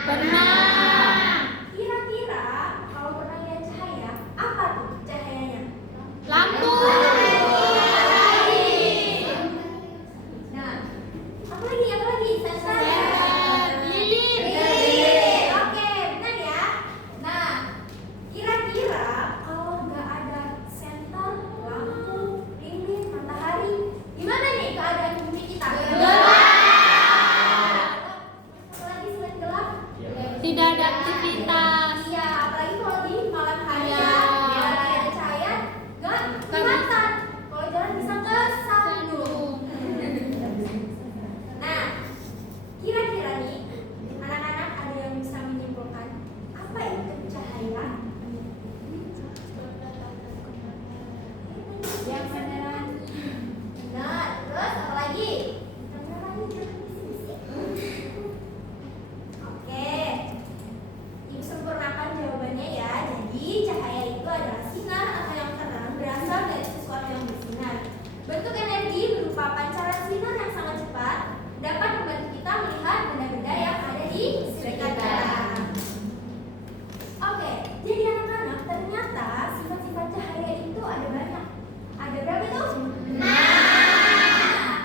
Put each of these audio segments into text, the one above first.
Pernah. Kira-kira kalau pernah lihat cahaya, apa tuh cahayanya? Lampu. Nah, apa lagi? Senter. Lilin. Oke, benar ya. Nah, kira-kira kalau nggak ada senter, lampu, lilin, matahari, gimana nih keadaan bumi kita? Apa lagi selain gelap? Tidak ada aktivitas. Iya, apalagi kalau di malam hari Iya. ya, biar ada cahaya, nggak kelihatan. Kalau jalan bisa kesandung. Nah, kira-kira nih, anak-anak ada yang bisa menyimpulkan apa itu cahaya? Yang beneran. Benar. Terus apa lagi? Oke. Ibu sempurnakan jawabannya ya. Jadi cahaya itu adalah sinar atau yang terang berasal dari sesuatu yang bersinar. Bentuk energi berupa pancaran sinar yang sangat cepat dapat membantu kita melihat benda-benda yang ada di sekitar kita. Oke, jadi anak-anak ternyata sifat-sifat cahaya itu ada banyak. Ada berapa itu?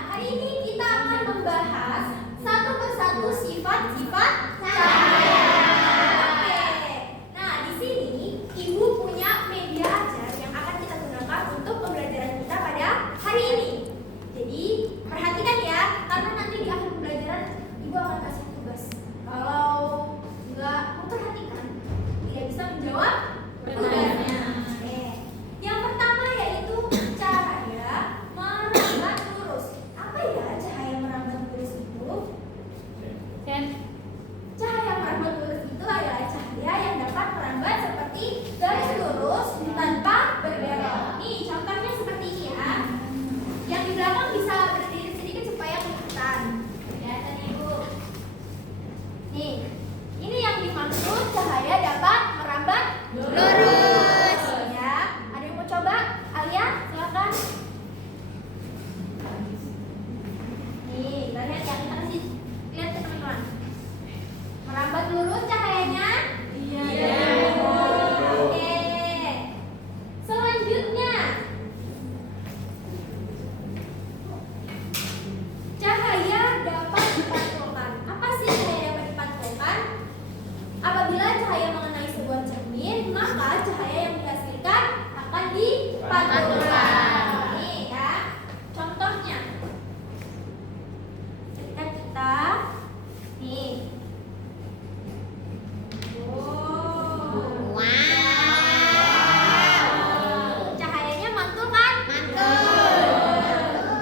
Hari ini kita akan membahas satu persatu sifat-sifat cahaya. Oke. Nah, di sini Ibu punya media ajar yang akan kita gunakan untuk pembelajaran kita pada hari ini. Jadi, perhatikan ya, karena nanti di akhir pembelajaran Ibu akan kasih tugas. Kalau nggak memperhatikan, tidak bisa menjawab tugasnya. Oke. Yang pertama yaitu cahaya merambat lurus. Apa ya cahaya merambat lurus itu? Dan Cahaya merambat lurus itu adalah cahaya yang dapat merambat seperti garis lurus tanpa berbelok. Nih, contohnya seperti ini ya. Yang di belakang bisa berdiri sedikit supaya kelihatan. Kelihatan ya, Ibu. Nih, ini yang dimaksud cahaya dapat merambat lurus. Ya, ada yang mau coba? Alia, silakan. Nih, kita lihat ya, kita kasih lihat ke teman-teman. Merambat lurus cahayanya? Iya. Oke. Selanjutnya, cahaya dapat dipantulkan. Apa sih cahaya dapat dipantulkan? Apabila cahaya mengenai sebuah cermin, maka cahaya yang dihasilkan akan dipantulkan. Nih ya, contohnya. Ketika kita nih. Wow. Cahayanya mantul kan? Mantul.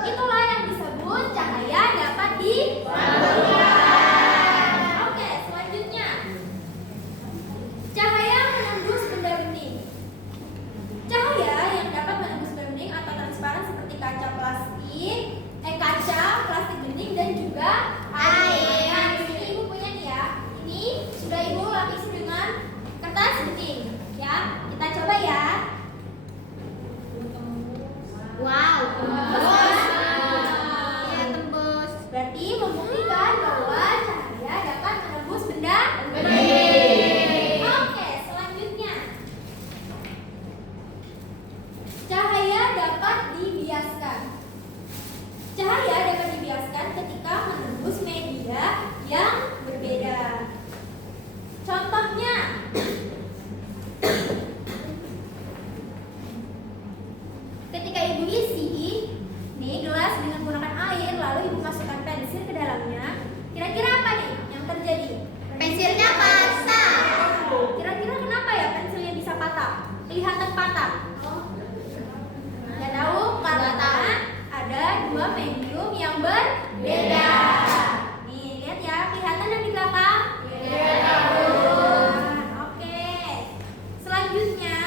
Itulah yang disebut cahaya dapat dipantulkan. Oke, selanjutnya. Cahaya menembus benda bening. Cahaya yang dapat menembus benda bening atau transparan seperti kaca plastik bening dan juga air. Nah, di sini Ibu punya nih ya. Ini sudah Ibu lapisi dengan kertas bening. Ya, kita coba ya. Wow, tembus. Ya, tembus. Berarti membuktikan bahwa cahaya dapat menembus benda bening. Oke, selanjutnya. Cahaya dapat dibiaskan. Cahaya dapat dibiaskan ketika menembus media yang berbeda. Contohnya, ketika Ibu isi nih gelas dengan menggunakan air, lalu Ibu masukkan pensil ke dalamnya, kira-kira apa nih yang terjadi? Pensilnya patah. Kira-kira kenapa ya pensilnya bisa patah? Kelihatan patah. Nggak tahu, karena ada dua medium yang berbeda. Nih, lihat ya, kelihatan yang di belakang? Oke. Selanjutnya,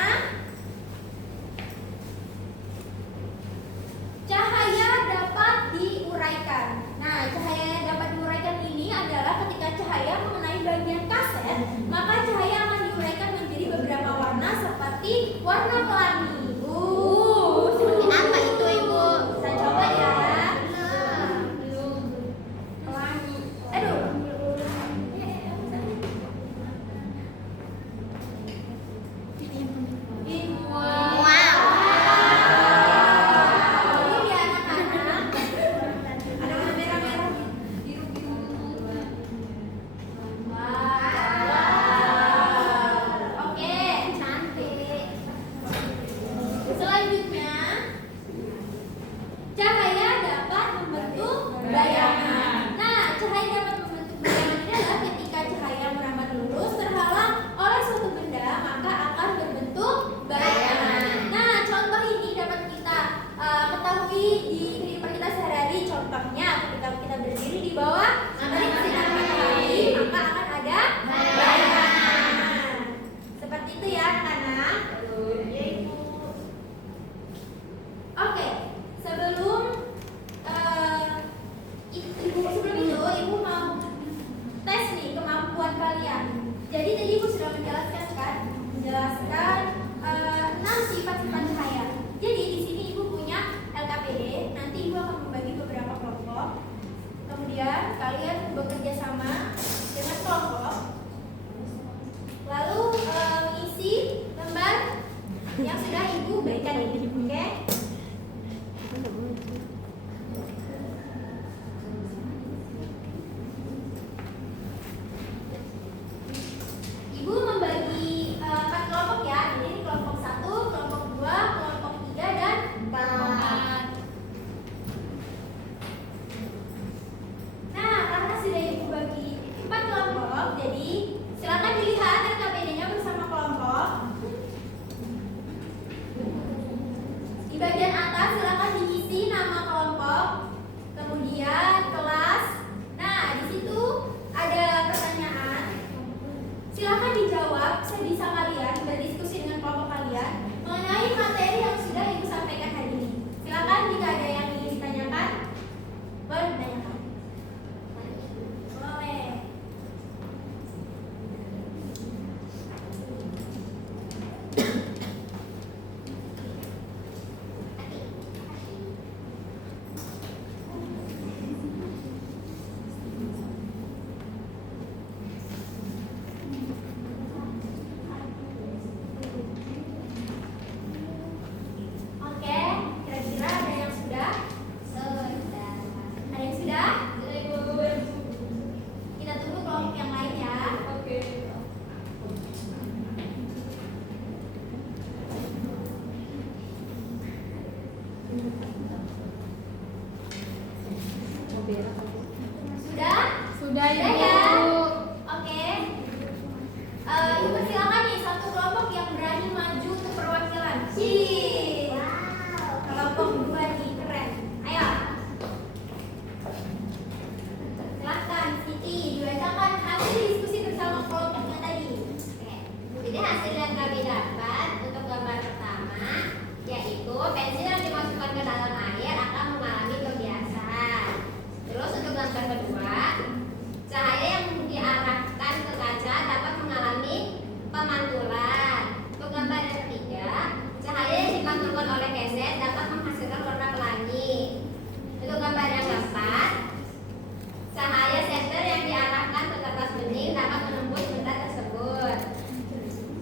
cahaya dapat diuraikan. Nah, cahaya yang dapat diuraikan ini adalah ketika cahaya mengenai bagian kaset, maka cahaya akan diuraikan menjadi beberapa warna seperti warna pelangi, menjelaskan 6 sifat-sifat cahaya. Jadi di sini Ibu punya LKPD. Nanti Ibu akan membagi beberapa kelompok. Kemudian kalian bekerja sama dengan kelompok. Lalu mengisi lembar yang sudah Ibu berikan ini. Oke? Ibu membagi 4 kelompok ya. Ini kelompok 1, kelompok 2, kelompok 3 dan 4. Nah, karena sudah Ibu bagi 4 kelompok, jadi silakan dilihat LKPD-nya bersama kelompok. Di bagian atas silakan diisi nama kelompok, kemudian kelas. Nah, di situ ada pertanyaan. Silakan dijawab sebisa kalian, berdiskusi dengan kelompok kalian mengenai materi yang sudah Ibu sampaikan hari ini. Silakan jika ada yang ingin ditanyakan, boleh ditanyakan. Boleh. Oke, kira-kira ada yang sudah? Sudah. Ada yang sudah? Sudah, Ibu. Kita tunggu kelompok yang lain ya. Oke. Sudah? Sudah, Sudah Ibu. ya? Oke. Ibu silakan nih satu kelompok yang berani maju ke perwakilan. Cih. Wow. Kelompok 2 nih keren. Ayo. Silakan Siti dibacakan hasil diskusi bersama kelompoknya tadi. Oke. Jadi hasil yang kami dapat untuk gambar pertama yaitu pensil yang dimasukkan ke dalam air akan mengalami pembiasan. Terus untuk gambar kedua, cahaya yang diarahkan ke kaca dapat mengalami pemantulan. Untuk gambar yang ketiga, cahaya yang dipantulkan oleh keset dapat menghasilkan warna pelangi. Untuk gambar yang keempat, cahaya senter yang diarahkan ke kertas bening dapat menembus benda tersebut.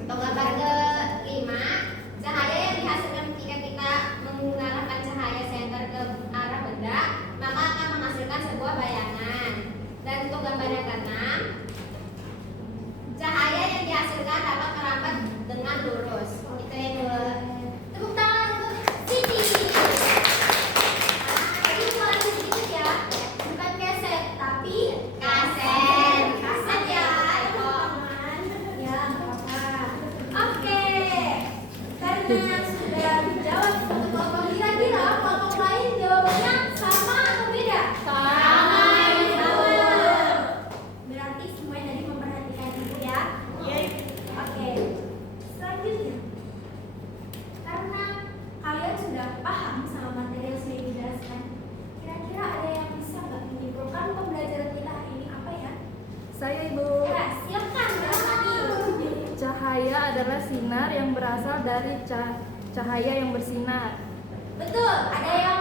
Untuk gambar kelima, cahaya yang dihasilkan ketika kita mengarahkan cahaya senter ke arah benda, maka akan menghasilkan sebuah bayangan. Dan untuk gambar yang keenam, cahaya yang dihasilkan dapat merambat dengan lurus. Itu yang dua. Tepuk tangan untuk Siti. Tadi suara sedikit ya. Bukan keset, tapi Kaset. Kaset ya, teman-teman. Ya, nggak apa-apa. Oke. Karena sudah dijawab untuk kelompok, kira-kira kelompok lain jawabannya sama atau beda? Sama, Ibu. Berarti semuanya tadi memperhatikan Ibu ya. Oke. Selanjutnya, karena kalian sudah paham sama materi yang sudah dijelaskan, kira-kira ada yang bisa nggak menyimpulkan pembelajaran kita hari ini apa ya? Saya Ibu. Ya, silakan berani. Cahaya adalah sinar yang berasal dari cahaya yang bersinar. Betul. Ada yang